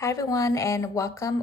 Hi everyone, and welcome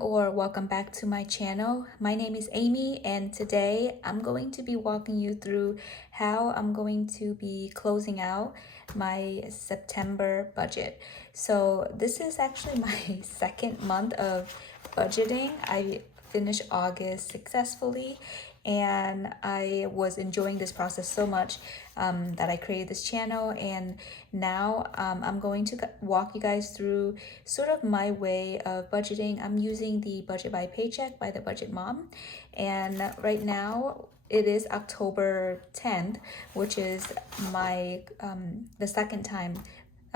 back to my channel. My name is Amy, and today I'm going to be walking you through how I'm going to be closing out my September budget. So this is actually my second month of budgeting. I finished August successfully, and I was enjoying this process so much that I created this channel. And now I'm going to walk you guys through sort of my way of budgeting. I'm using the Budget by Paycheck by the Budget Mom, and right now it is October 10th, which is my the second time,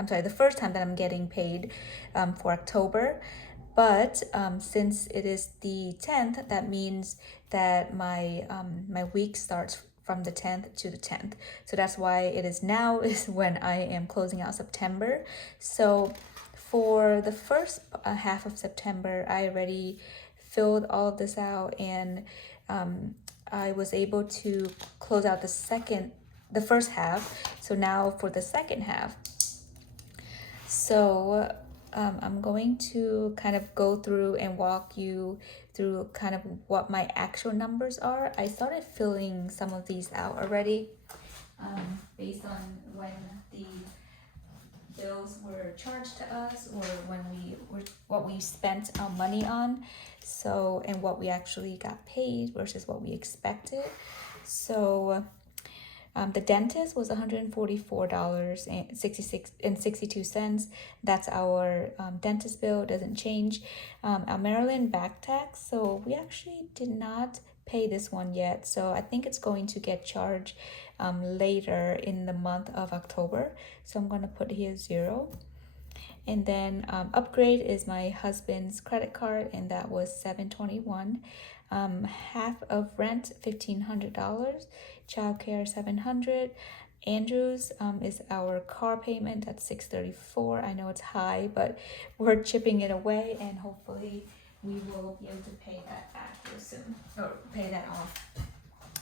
I'm sorry, the first time that I'm getting paid for October. But since it is the 10th, that means that my week starts from the 10th to the 10th. So that's why it is now is when I am closing out September. So for the first half of September, I already filled all of this out, and I was able to close out the first half. So now for the second half, so I'm going to kind of go through and walk you through kind of what my actual numbers are. I started filling some of these out already based on when the bills were charged to us, or when what we spent our money on, so, and what we actually got paid versus what we expected. So the dentist was $144.62. That's our dentist bill, doesn't change. Our Maryland back tax, so we actually did not pay this one yet. So I think it's going to get charged later in the month of October. So I'm going to put here 0. And then upgrade is my husband's credit card, and that was $721. Half of rent, $1,500. Childcare, $700. Andrew's is our car payment at $634. I know it's high, but we're chipping it away, and hopefully we will be able to pay that back here soon, or pay that off.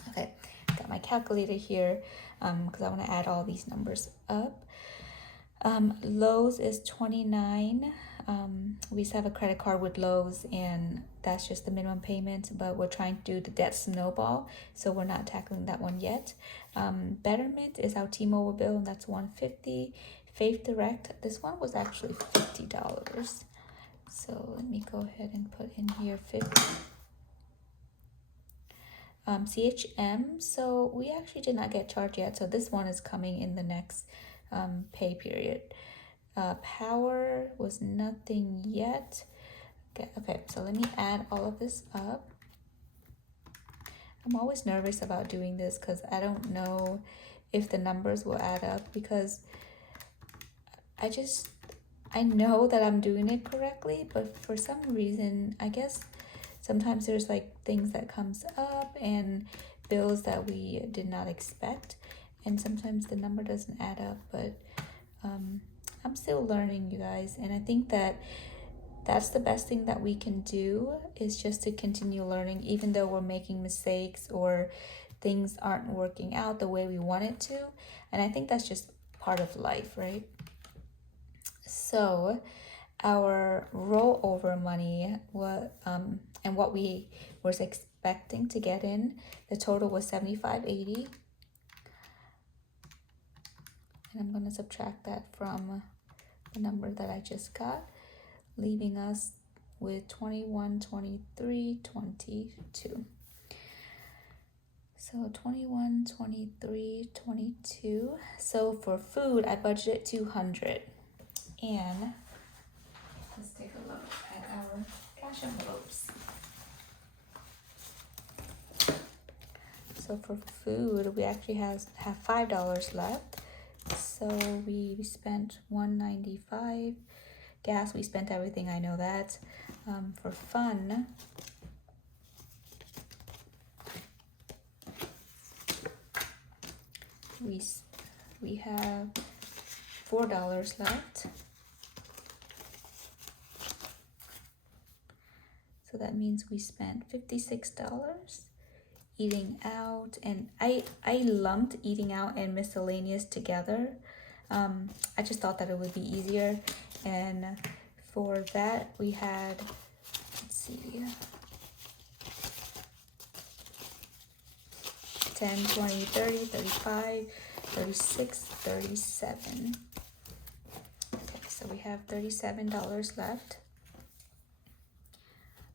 Okay, got my calculator here because I want to add all these numbers up. Lowe's is 29. We just have a credit card with Lowe's, and that's just the minimum payment, but we're trying to do the debt snowball, so we're not tackling that one yet. Betterment is our T-Mobile bill, and that's $150. Faith Direct, this one was actually $50. So let me go ahead and put in here 50. CHM, so we actually did not get charged yet, so this one is coming in the next pay period. Power was nothing yet. Okay, so let me add all of this up. I'm always nervous about doing this because I don't know if the numbers will add up, because I know that I'm doing it correctly, but for some reason, I guess sometimes there's like things that comes up and bills that we did not expect, and sometimes the number doesn't add up. But I'm still learning, you guys, and I think that that's the best thing that we can do, is just to continue learning, even though we're making mistakes or things aren't working out the way we want it to. And I think that's just part of life, right? So our rollover money, and what we was expecting to get in, the total was $75.80. And I'm going to subtract that from the number that I just got, leaving us with 21, 23, 22. So 21, 23, 22. So for food, I budgeted $200. And let's take a look at our cash envelopes. So for food, we actually have $5 left. So we spent $195. Gas, we spent everything, I know that. For fun, we have $4 left. So that means we spent $56 eating out, and I lumped eating out and miscellaneous together. I just thought that it would be easier. And for that we had, let's see, 10, 20, 30, 35, 36, 37. Okay, so we have $37 left,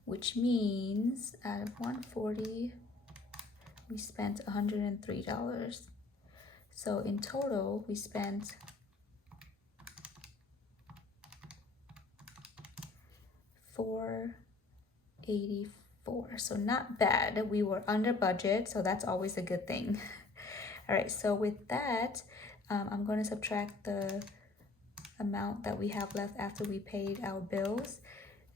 which means out of 140, we spent $103. So in total, we spent $484. So not bad. We were under budget, so that's always a good thing. All right, so with that, I'm going to subtract the amount that we have left after we paid our bills.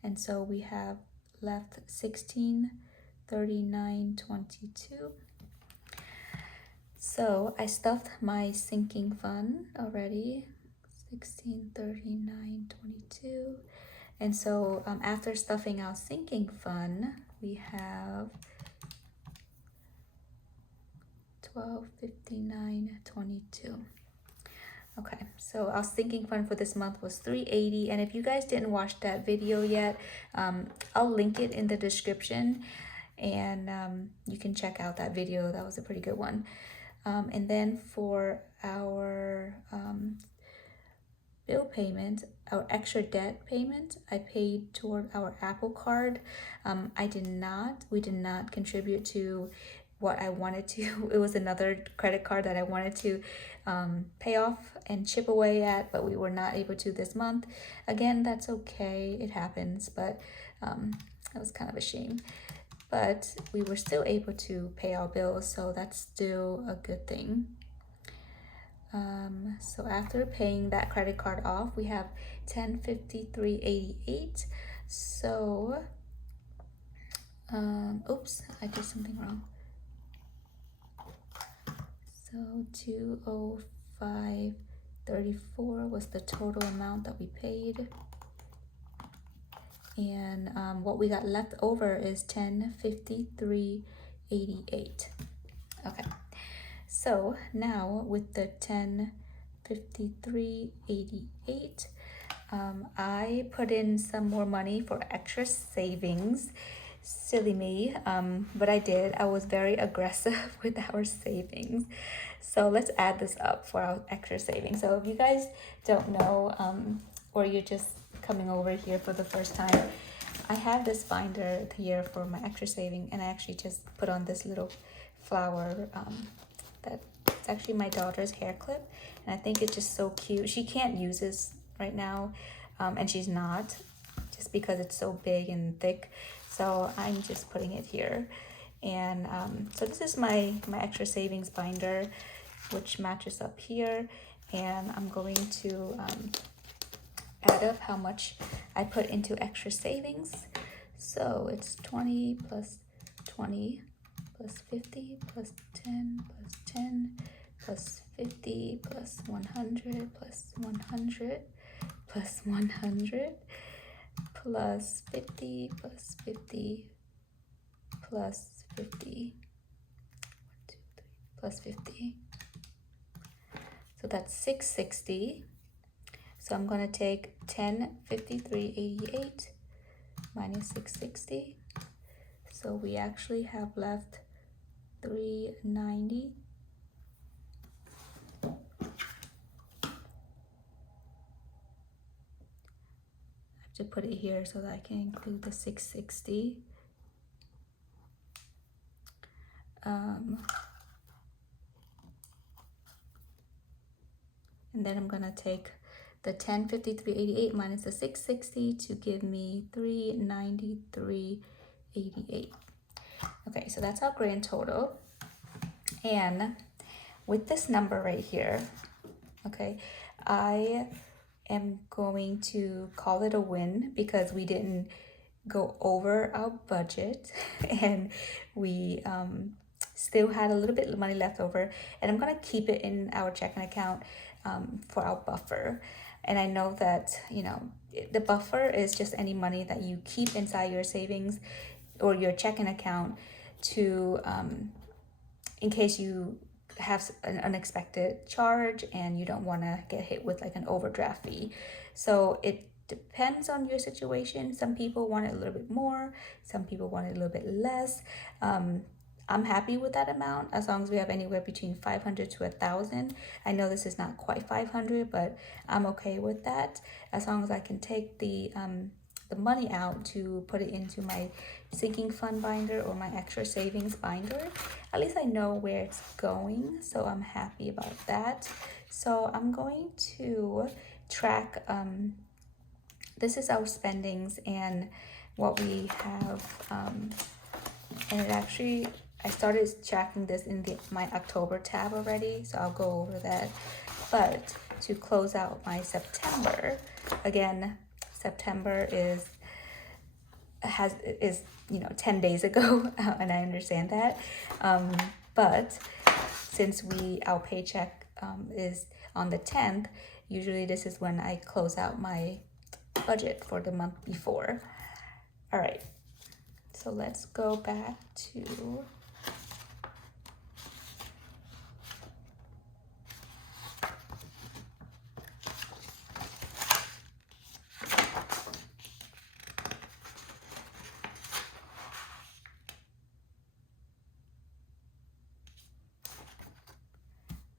And so we have left $1639.22. So I stuffed my sinking fund already, $1639.22. And so after stuffing our sinking fund, we have $1259.22. Okay, so our sinking fund for this month was $380. And if you guys didn't watch that video yet, I'll link it in the description, and you can check out that video. That was a pretty good one. And then for our bill payment, our extra debt payment, I paid toward our Apple card. We did not contribute to what I wanted to. It was another credit card that I wanted to pay off and chip away at, but we were not able to this month. Again, that's okay, it happens, but it was kind of a shame. But we were still able to pay our bills, so that's still a good thing. So after paying that credit card off, we have $1053.88. So, oops, I did something wrong. So 205.34 was the total amount that we paid. And what we got left over is $1053.88. Okay. So now with the $1053.88, I put in some more money for extra savings. Silly me, but I did. I was very aggressive with our savings. So let's add this up for our extra savings. So if you guys don't know, or you're just coming over here for the first time, I have this binder here for my extra saving, and I actually just put on this little flower that it's actually my daughter's hair clip, and I think it's just so cute. She can't use this right now, and she's not, just because it's so big and thick. So I'm just putting it here. And so this is my extra savings binder, which matches up here. And I'm going to add up how much I put into extra savings. So it's 20 plus 20 plus 50 plus 10 plus 10 plus 50 plus 100 plus 100 plus 100 plus 50 plus 50 plus 50 plus 50. So that's 660. So I'm going to take 1053.88 minus 660. So we actually have left 390. I have to put it here so that I can include the 660. And then I'm going to take the 1053.88 minus the 660 to give me 393.88. Okay, so that's our grand total. And with this number right here, okay, I am going to call it a win because we didn't go over our budget and we still had a little bit of money left over, and I'm gonna keep it in our checking account for our buffer. And I know that, you know, the buffer is just any money that you keep inside your savings or your checking account to in case you have an unexpected charge and you don't want to get hit with like an overdraft fee. So depends on your situation. Some people want it a little bit more, some people want it a little bit less. I'm happy with that amount as long as we have anywhere between 500 to 1,000. I know this is not quite 500, but I'm okay with that as long as I can take the money out to put it into my sinking fund binder or my extra savings binder. At least I know where it's going, so I'm happy about that. So I'm going to track, this is our spendings and what we have, and it actually, I started tracking this in my October tab already, so I'll go over that. But to close out my September, again, September is 10 days ago, and I understand that. But since our paycheck is on the 10th, usually this is when I close out my budget for the month before. All right, so let's go back to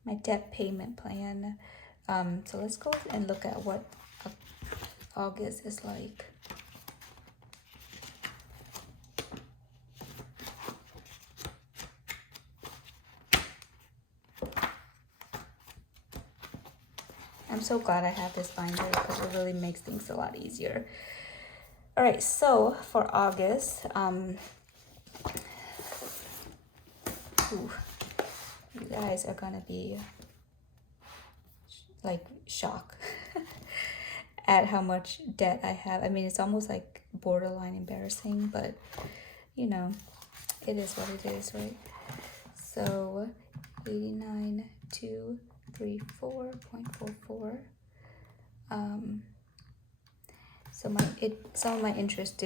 my debt payment plan. So let's go and look at what August is like. I'm so glad I have this binder because it really makes things a lot easier. All right, so for August, you guys are gonna be like shocked at how much debt I have. I mean, it's almost like borderline embarrassing, but you know, it is what it is, right? So 89,234.44. So some of my interest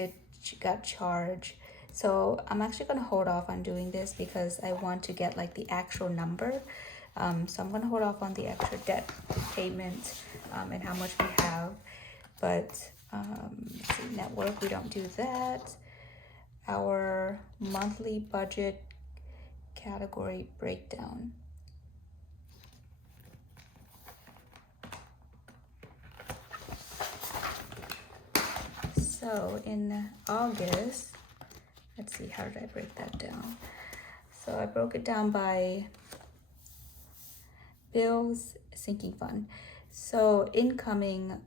got charged. So I'm actually gonna hold off on doing this because I want to get like the actual number. So I'm gonna hold off on the extra debt payment and how much we have. But let's see, network, we don't do that. Our monthly budget category breakdown. So in August, let's see, how did I break that down? So I broke it down by bills, sinking fund. So incoming,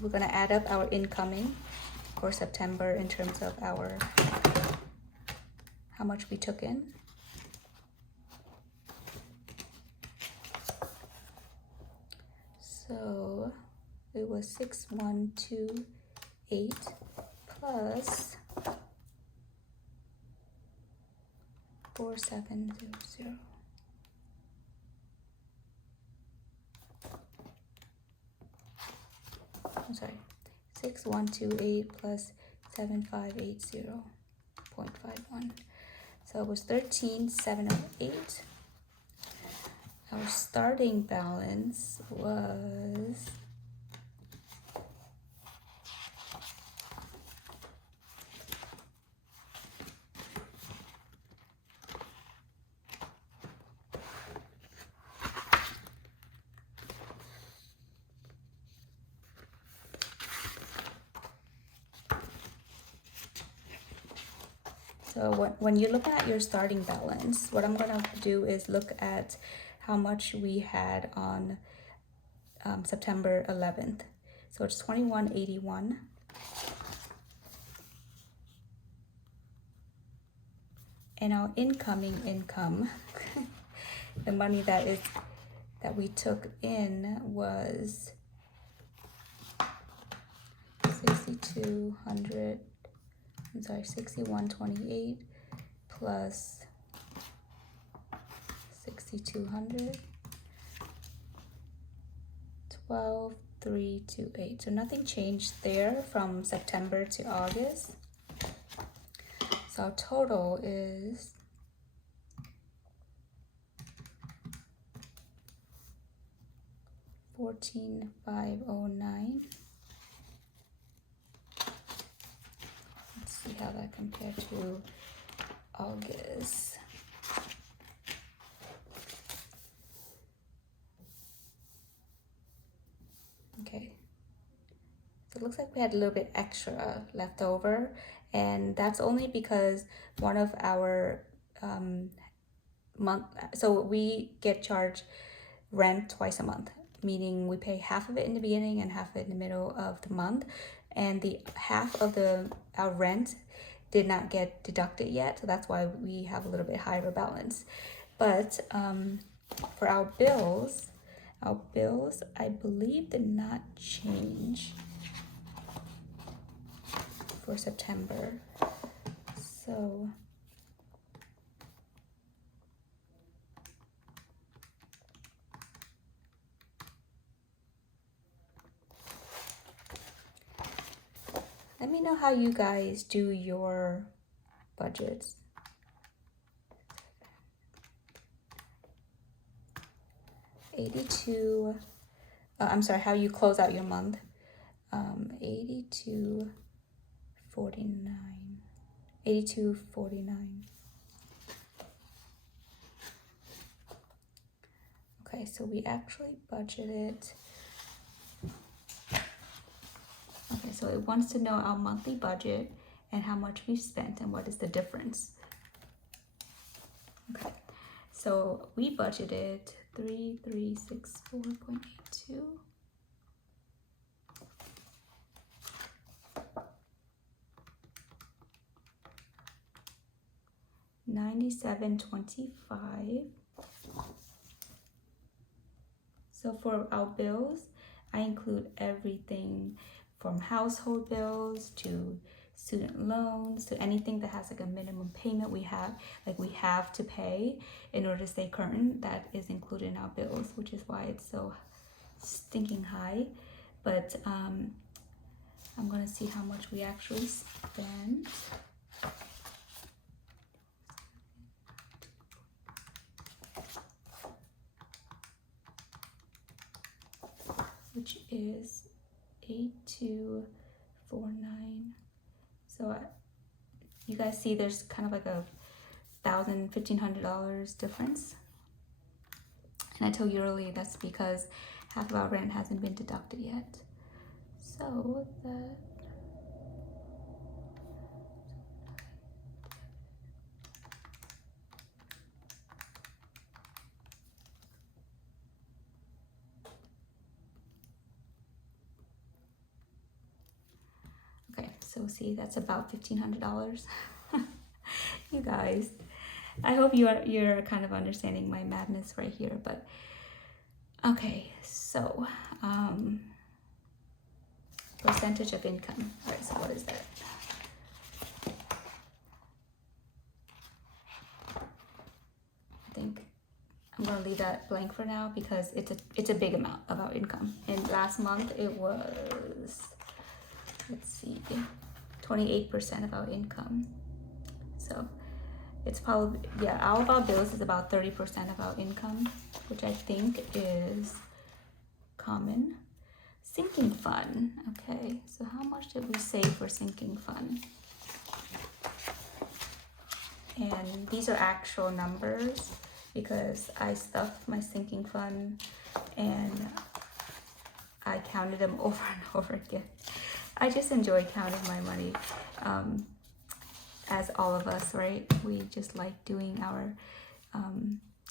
we're gonna add up our incoming for September in terms of how much we took in. So it was 6,128 plus 4,700. I'm sorry, 6,128 plus 7,580.51. So it was 13,708. Our starting balance was So when you're looking at your starting balance, what I'm gonna do is look at how much we had on September 11th. So it's 2181. And our incoming income, the money that we took in was 6,200. I'm sorry, 6,128 plus 6,200, 12,328. So nothing changed there from September to August. So our total is 14,509. Let's see how that compared to August. Okay, so it looks like we had a little bit extra left over, and that's only because one of our so we get charged rent twice a month, meaning we pay half of it in the beginning and half of it in the middle of the month, and the half of our rent did not get deducted yet, so that's why we have a little bit higher balance. But for our bills I believe did not change for September. So let me know how you guys do your budgets. I'm sorry, how you close out your month. 82.49. Okay, so we actually budgeted. Okay, so it wants to know our monthly budget and how much we've spent and what is the difference. Okay, so we budgeted 3364.82. $97.25. So for our bills, I include everything from household bills to student loans to anything that has like a minimum payment we have to pay in order to stay current. That is included in our bills, which is why it's so stinking high. But I'm gonna see how much we actually spent. Which is 8249. So you guys see there's kind of like a $1,500 difference. And I told you earlier that's because half of our rent hasn't been deducted yet. So that okay, so see that's about $1,500. You guys, I hope you're kind of understanding my madness right here, but okay, so percentage of income. All right, so what is that? I think I'm gonna leave that blank for now because it's a big amount of our income. And last month it was, let's see, 28% of our income. So it's probably, yeah, all of our bills is about 30% of our income, which I think is common. Sinking fund. Okay, so how much did we save for sinking fund? And these are actual numbers because I stuffed my sinking fund and I counted them over and over again. I just enjoy counting my money. As all of us, right? We just like doing our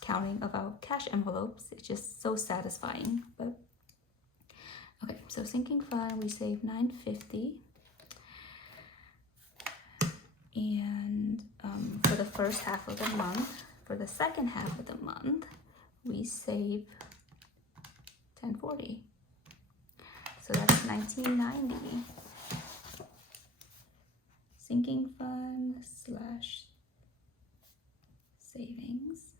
counting of our cash envelopes. It's just so satisfying. But okay, so sinking fund, we saved $950. And for the first half of the month, for the second half of the month, we save $1040. So that's $1990. Sinking fund / savings.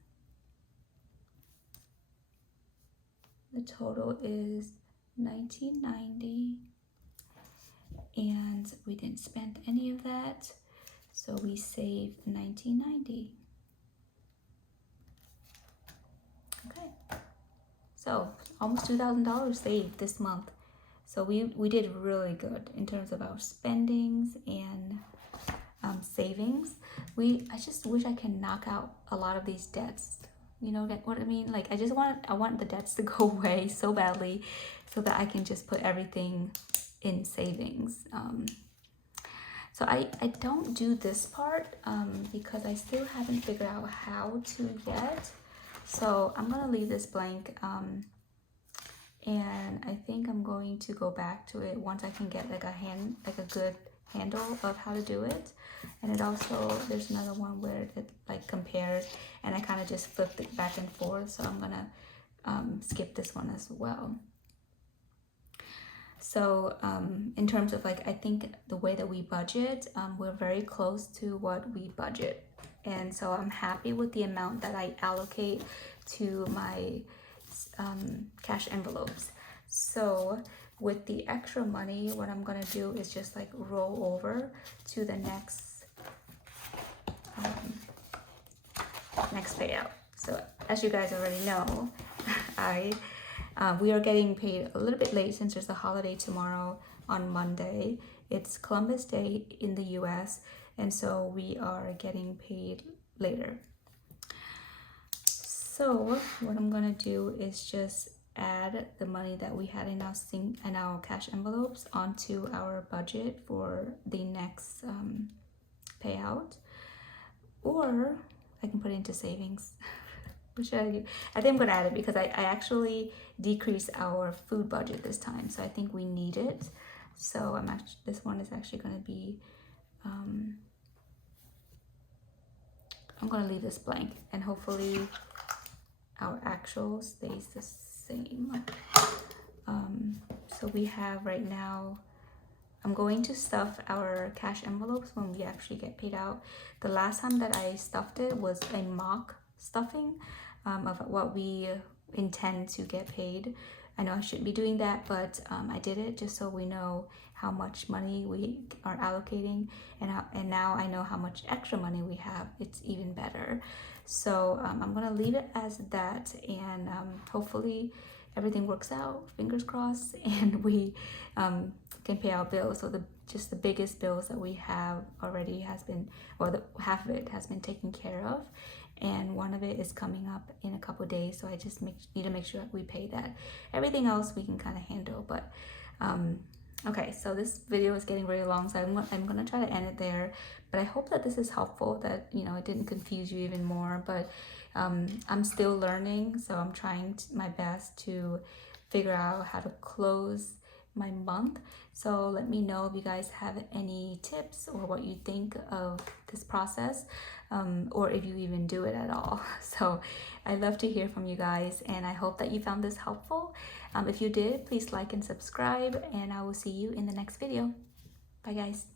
The total is $1990, and we didn't spend any of that, so we saved $1990. Okay, So almost $2,000 saved this month. So we did really good in terms of our spendings and savings. I just wish I can knock out a lot of these debts. You know what I mean? Like I want the debts to go away so badly, so that I can just put everything in savings. So I don't do this part because I still haven't figured out how to yet. So I'm gonna leave this blank. And I think I'm going to go back to it once I can get like a good handle of how to do it. And it also, there's another one where it like compares, and I kind of just flipped it back and forth. So I'm gonna skip this one as well. So in terms of like, I think the way that we budget, we're very close to what we budget. And so I'm happy with the amount that I allocate to my cash envelopes. So with the extra money, what I'm gonna do is just like roll over to the next payout. So as you guys already know, we are getting paid a little bit late since there's a holiday tomorrow on Monday. It's Columbus Day in the US, and so we are getting paid later. So what I'm gonna do is just add the money that we had in our cash envelopes onto our budget for the next payout, or I can put it into savings. What should I do? I think I'm gonna add it because I actually decreased our food budget this time, so I think we need it. So this one is actually gonna be I'm gonna leave this blank, and hopefully our actual stays the same. So we have right now, I'm going to stuff our cash envelopes when we actually get paid out. The last time that I stuffed it was a mock stuffing of what we intend to get paid. I know I shouldn't be doing that, but I did it just so we know how much money we are allocating, and now I know how much extra money we have. It's even better. So I'm gonna leave it as that, and hopefully everything works out, fingers crossed, and we can pay our bills. So just the biggest bills that we have already has been, or half of it has been taken care of, and one of it is coming up in a couple of days. So I just need to make sure that we pay that. Everything else we can kind of handle, but okay, so this video is getting really long, so I'm gonna try to end it there. But I hope that this is helpful, that it didn't confuse you even more. But I'm still learning, so I'm trying my best to figure out how to close my month. So let me know if you guys have any tips or what you think of this process, or if you even do it at all. So I love to hear from you guys, and I hope that you found this helpful. If you did, please like and subscribe, and I will see you in the next video. Bye guys.